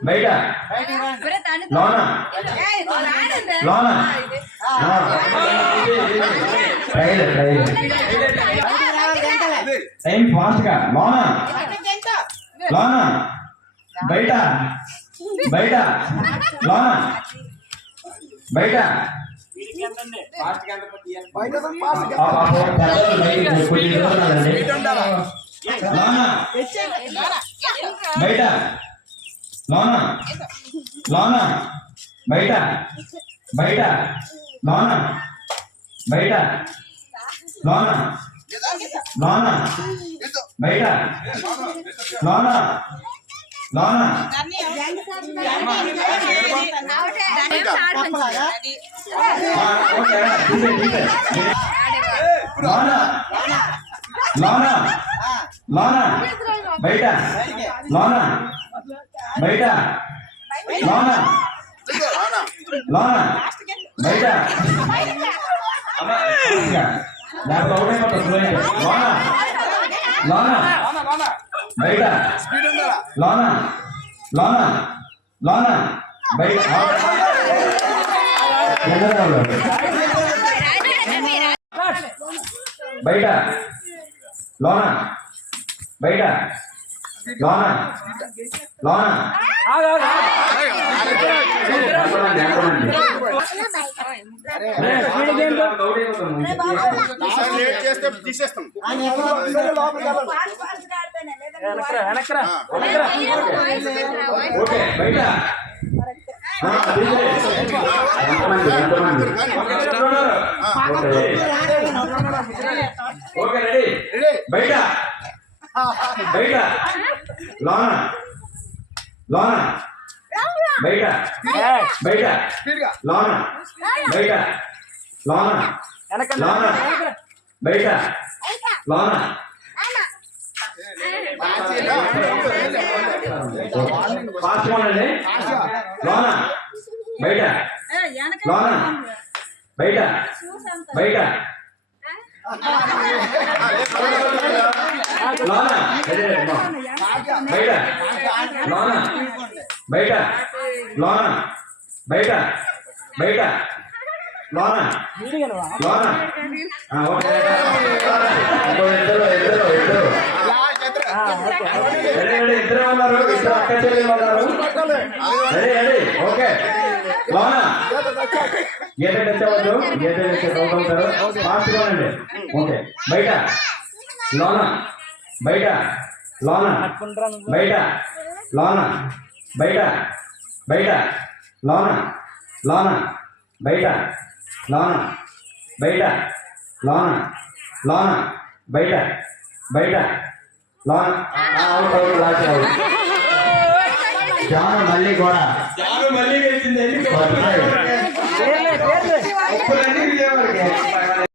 బయట లోన లోన ట్రైల్ ట్రైల్ టైం ఫాస్ట్గా లోన లోన బయట బయట లోన బయట బయట లోన. లోన. బయట. బయట. లోన. బయట. లోన. లోన. బయట. లోన. లోన. లోన. లోన. లోన. బయట. లోన. బయట. లోన. లోన. బయట. అమ్మ, లేకపోతే లోన. లోన. బయట. లోన. లోన. లోన. బయట. బయట. లోన. బయట. చేస్తే ఓకే బయట. ఓకే. రెడీ. బయట. బయట. లోన? లోన? బయట. బయట. లోన? బయట. లోన? లోన? బయట. లోన? ఫాస్ట్ ఉండండి లోన? బయట. లోన? బయట. బయట. లోన. బయట. లోన. బయట. లోన. బయట. బయట. లోన. లోన. ఇద్దరు ఇద్దరు ఇద్దరు. ఇద్దరు ఉన్నారు. ఇద్దరు అక్క చెల్లెలు ఉన్నారు. Ready ready. ఓకే. లోన. గీత తెచ్చవద్దు గీత తెచ్చే ఫాస్ట్గా ఉండండి. ఓకే. బయట. లోన. బయట. లోన బయట లోన బయట బయట లోన లోన బయట లోన బయట లోన లోన బయట బయట లోన. Out out last out. Janu మళ్ళీ కూడా. జాను మళ్ళీ గెలిచింది.